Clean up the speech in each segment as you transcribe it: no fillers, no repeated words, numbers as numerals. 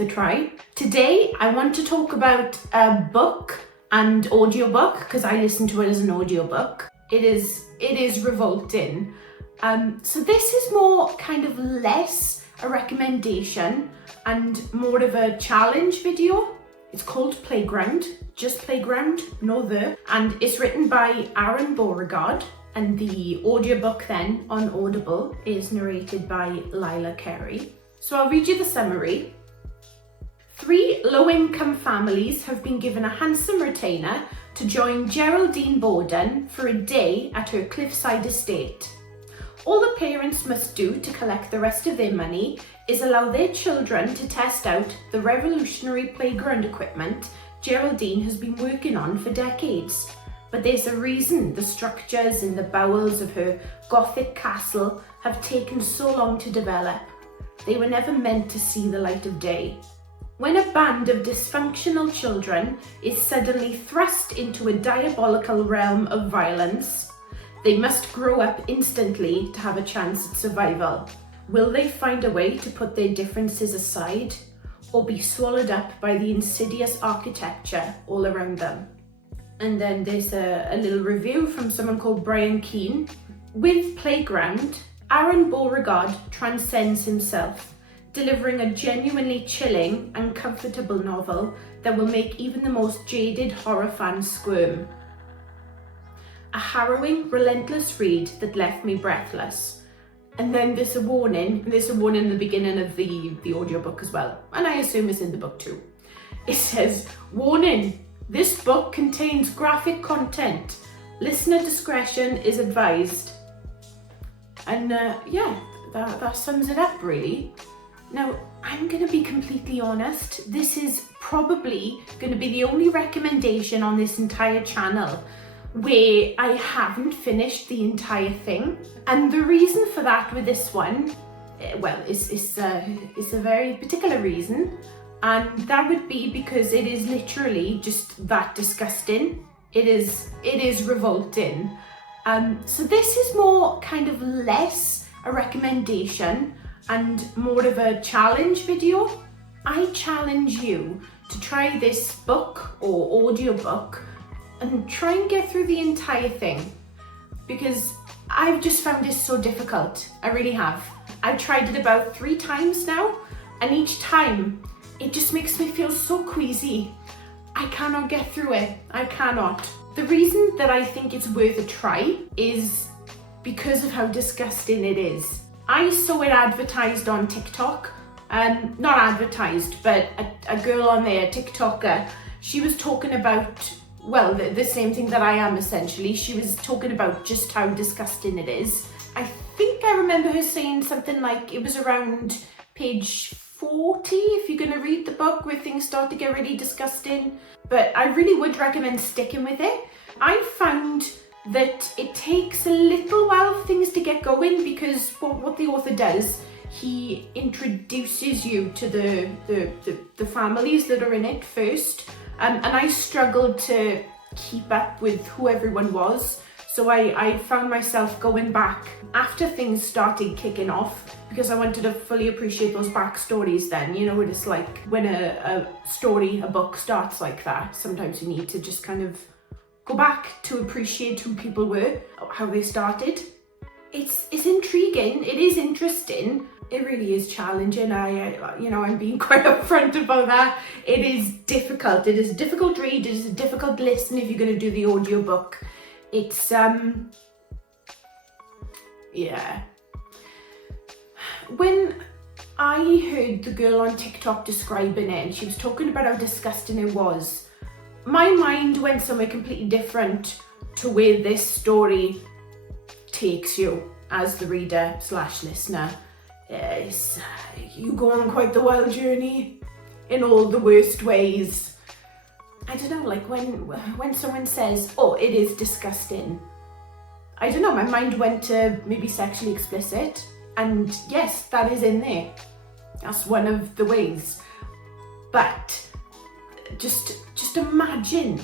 worth a try. Today, I want to talk about a book and audiobook because I listen to it as an audiobook. It is revolting. So this is more kind of less a recommendation and more of a challenge video. It's called Playground, just Playground, no the. And it's written by Aaron Beauregard. And the audiobook then on Audible is narrated by Lila Carey. So I'll read you the summary. 3 low-income families have been given a handsome retainer to join Geraldine Borden for a day at her cliffside estate. All the parents must do to collect the rest of their money is allow their children to test out the revolutionary playground equipment Geraldine has been working on for decades. But there's a reason the structures in the bowels of her Gothic castle have taken so long to develop. They were never meant to see the light of day. When a band of dysfunctional children is suddenly thrust into a diabolical realm of violence, they must grow up instantly to have a chance at survival. Will they find a way to put their differences aside or be swallowed up by the insidious architecture all around them? And then there's a little review from someone called Brian Keane. With Playground, Aaron Beauregard transcends himself, delivering a genuinely chilling and comfortable novel that will make even the most jaded horror fans squirm. A harrowing, relentless read that left me breathless. And then there's a warning in the beginning of the audiobook as well, and I assume it's in the book too. It says, "Warning, this book contains graphic content. Listener discretion is advised." And yeah, that sums it up really. Now, I'm going to be completely honest, this is probably going to be the only recommendation on this entire channel where I haven't finished the entire thing. And the reason for that with this one, well, it's a very particular reason. And that would be because it is literally just that disgusting. It is revolting. So this is more kind of less a recommendation and more of a challenge video. I challenge you to try this book or audiobook and try and get through the entire thing, because I've just found this so difficult. I really have. I've tried it about 3 times now, and each time it just makes me feel so queasy. I cannot get through it. I cannot. The reason that I think it's worth a try is because of how disgusting it is. I saw it advertised on TikTok. Not advertised, but a girl on there, a TikToker, she was talking about, well, the same thing that I am essentially. She was talking about just how disgusting it is. I think I remember her saying something like it was around page 40 if you're going to read the book where things start to get really disgusting. But I really would recommend sticking with it. I found that it takes a little while for things to get going because what the author does, he introduces you to the families that are in it first. And I struggled to keep up with who everyone was. So I found myself going back after things started kicking off because I wanted to fully appreciate those backstories then. You know what it's like when a book starts like that. Sometimes you need to just kind of go back to appreciate who people were, how they started. It's intriguing, it is interesting. It really is challenging. I'm being quite upfront about that. It is difficult. It is a difficult read. It is a difficult listen if you're going to do the audiobook. It's, yeah. When I heard the girl on TikTok describing it and she was talking about how disgusting it was, my mind went somewhere completely different to where this story takes you as the reader / listener. You go on quite the wild journey in all the worst ways. I don't know, like when someone says, "Oh, it is disgusting," I don't know, my mind went to maybe sexually explicit, and yes, that is in there. That's one of the ways. But just imagine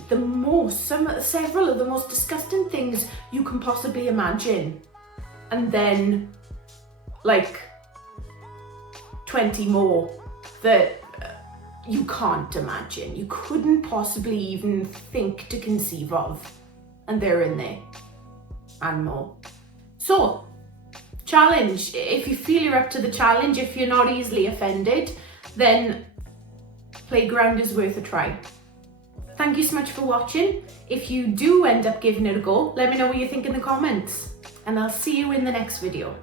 several of the most disgusting things you can possibly imagine, and then like 20 more that you can't imagine, you couldn't possibly even think to conceive of. And they're in there, and more. So, challenge. If you feel you're up to the challenge, if you're not easily offended, then Playground is worth a try. Thank you so much for watching. If you do end up giving it a go, let me know what you think in the comments, and I'll see you in the next video.